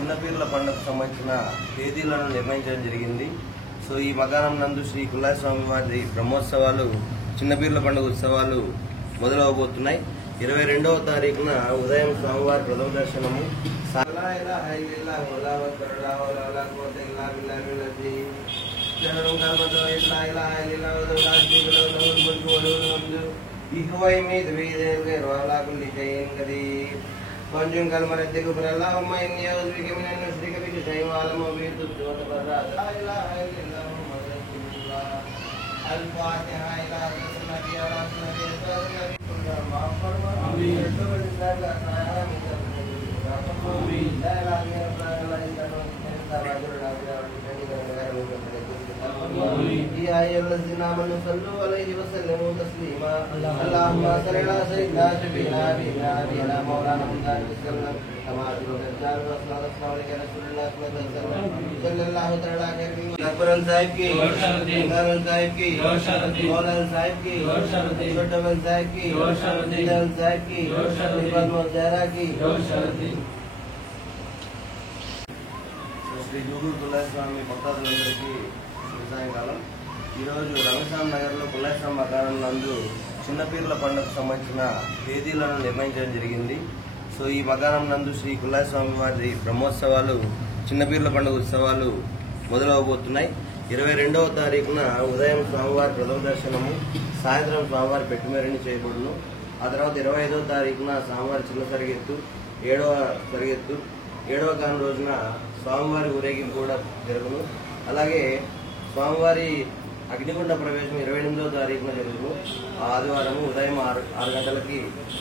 చిన్నపీర్ల పండుగకు సంబంధించిన తేదీలను నిర్ణయించడం జరిగింది. సో ఈ మకానం నందు శ్రీ కుల్లాయ స్వామి వారి బ్రహ్మోత్సవాలు చిన్నపీర్ల పండుగ ఉత్సవాలు మొదలవబోతున్నాయి. 22వ తారీఖున ఉదయం స్వామివారి ప్రథమ దర్శనము శ్రీ గూగుల్ కుల్లాయ స్వామి భక్తాదులందరికీ సాయంకాలం ఈరోజు రంగస్వామి నగర్లో కుల్లాయ స్వామి మకానం నందు చిన్నపీర్ల పండుగకు సంబంధించిన తేదీలను నిర్ణయించడం జరిగింది. సో ఈ మకానం నందు శ్రీ కుల్లాయ స్వామి వారి బ్రహ్మోత్సవాలు చిన్నపీర్ల పండుగ ఉత్సవాలు మొదలవబోతున్నాయి. 22వ తారీఖున ఉదయం స్వామివారి ప్రథమ దర్శనము, సాయంత్రం స్వామివారి పెట్టుమేరణి చేయబడును. ఆ తర్వాత 25వ తారీఖున స్వామివారి చిన్న సరిగెత్తు, 7వ సరిగెత్తు, 7వ కాని రోజున స్వామివారి ఊరేగింపు కూడా జరుగును. అలాగే స్వామివారి అగ్నిగుండ ప్రవేశం 28వ తారీఖున జరుగును. ఆదివారం ఉదయం 6 గంటలకి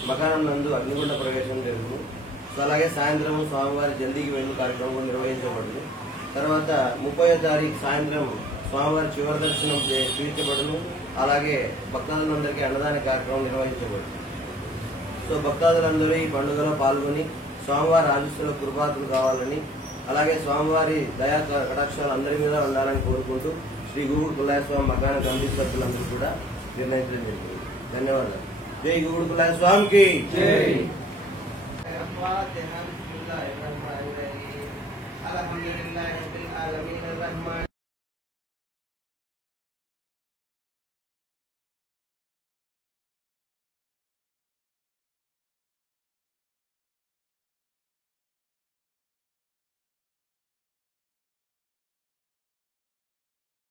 మకానం నందు అగ్నిగుండ ప్రవేశం జరుగును. సో అలాగే సాయంత్రం స్వామివారి జల్దీకి వెళ్ళు కార్యక్రమం నిర్వహించబడును. తర్వాత 30వ తారీఖు సాయంత్రం స్వామివారి చివరి దర్శనం చూపించబడును. అలాగే భక్తాదులందరికీ అన్నదాన కార్యక్రమం నిర్వహించబడును. సో భక్తాదులందరూ ఈ పండుగలో పాల్గొని స్వామివారి ఆశీస్సుల కృపాతులు కావాలని, అలాగే స్వామివారి దయా కటాక్షాలు అందరి మీద ఉండాలని కోరుకుంటూ శ్రీ గూగుల్ కుల్లాయ స్వామి మకాన కమిటీ సభ్యులందరూ కూడా నిర్ణయించడం జరిగింది. ధన్యవాదాలు. జై గూగుల్ కుల్లాయ స్వామికి జై.